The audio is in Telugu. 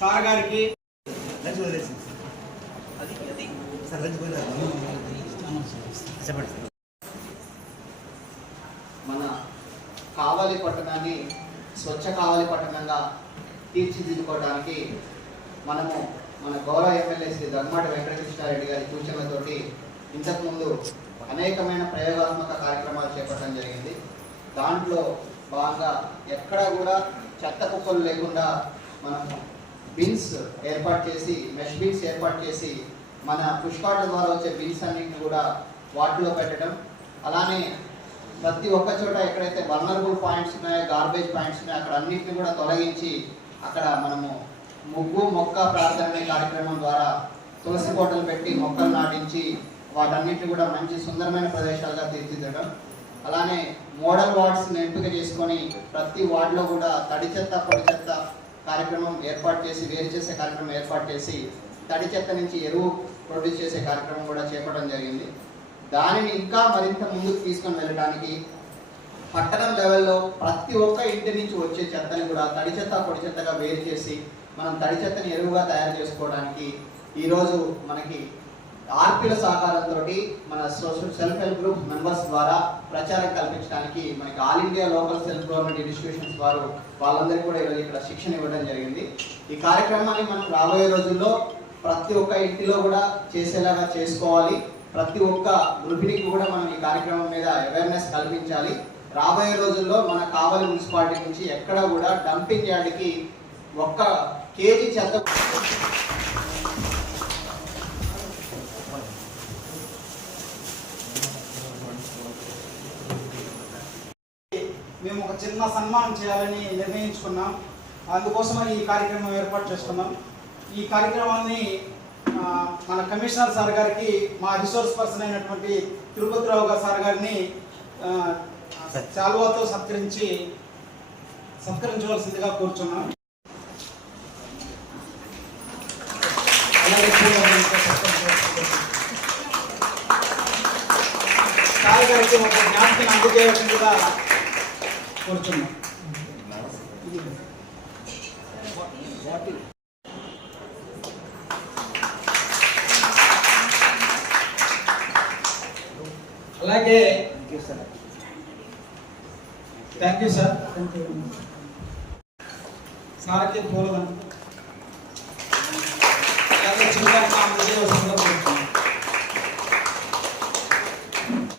సార్ గారికి మన కావలి పట్టణాన్ని స్వచ్ఛ కావలి పట్టణంగా తీర్చిదిద్దుకోవడానికి మనము మన గౌరవ ఎమ్మెల్యే శ్రీ దగ్గమాటి వెంకటకృష్ణారెడ్డి గారి సూచనలతోటి ఇంతకుముందు అనేకమైన ప్రయోగాత్మక కార్యక్రమాలు చేపట్టడం జరిగింది. దాంట్లో భాగంగా ఎక్కడా కూడా చెత్త కుప్పలు లేకుండా మనము బిన్స్ ఏర్పాటు చేసి మెష్ బిన్స్ ఏర్పాటు చేసి మన పుష్పాల ద్వారా వచ్చే బిన్స్ అన్నింటిని కూడా వాటిలో పెట్టడం, అలానే ప్రతి ఒక్క చోట ఎక్కడైతే వల్నరబుల్ పాయింట్స్ ఉన్నాయో గార్బేజ్ పాయింట్స్ ఉన్నాయో అక్కడ అన్నింటిని కూడా తొలగించి అక్కడ మనము ముగ్గు మొక్క ప్రార్థన అనే కార్యక్రమం ద్వారా తులసి కోటలు పెట్టి మొక్కలు నాటించి వాటన్నిటిని కూడా మంచి సుందరమైన ప్రదేశాలుగా తీర్చిదిద్దడం, అలానే మోడల్ వార్డ్స్ని ఎంపిక చేసుకొని ప్రతి వార్డులో కూడా తడి చెత్త పొడి చెత్త కార్యక్రమం ఏర్పాటు చేసి వేరు చేసే కార్యక్రమం ఏర్పాటు చేసి తడి చెత్త నుంచి ఎరువు ప్రొడ్యూస్ చేసే కార్యక్రమం కూడా చేపట్టడం జరిగింది. దానిని ఇంకా మరింత ముందుకు తీసుకొని వెళ్ళడానికి పట్టణం లెవెల్లో ప్రతి ఒక్క ఇంటి నుంచి వచ్చే చెత్తని కూడా తడి చెత్త పొడి చెత్తగా వేరు చేసి మనం తడి చెత్తని ఎరువుగా తయారు చేసుకోవడానికి ఈరోజు మనకి ఆర్పీల సహకారంతో మన సెల్ఫ్ హెల్ప్ గ్రూప్ మెంబర్స్ ద్వారా ప్రచారం కల్పించడానికి మనకి all India local self government institutions వారు వాళ్ళందరికీ కూడా ఈరోజు ఇక్కడ శిక్షణ ఇవ్వడం జరిగింది. ఈ కార్యక్రమాన్ని మనం రాబోయే రోజుల్లో ప్రతి ఒక్క ఇంటిలో కూడా చేసేలాగా చేసుకోవాలి. ప్రతి ఒక్క గృహిణికి కూడా మనం ఈ కార్యక్రమం మీద అవేర్నెస్ కల్పించాలి. రాబోయే రోజుల్లో మన కావలి మున్సిపాలిటీ నుంచి ఎక్కడ కూడా డంపింగ్ యార్డ్కి 1 కేజీ చెత్త మేము ఒక చిన్న సన్మానం చేయాలని నిర్ణయించుకున్నాం. అందుకోసమని ఈ కార్యక్రమం ఏర్పాటు చేసుకున్నాం. ఈ కార్యక్రమాన్ని మన కమిషనర్ సార్ గారికి మా రిసోర్స్ పర్సన్ అయినటువంటి తిరుపతిరావు గారు సార్ గారిని శాలువాతో సత్కరించవలసిందిగా కోరుచున్నాం. సార్ గారికి ఒక జ్ఞాపకం అందజేయవలసిందిగా కోరుచున్నాం. అలాగే థ్యాంక్ యూ సార్. సార్కి పూలదండ అలాగే చిన్న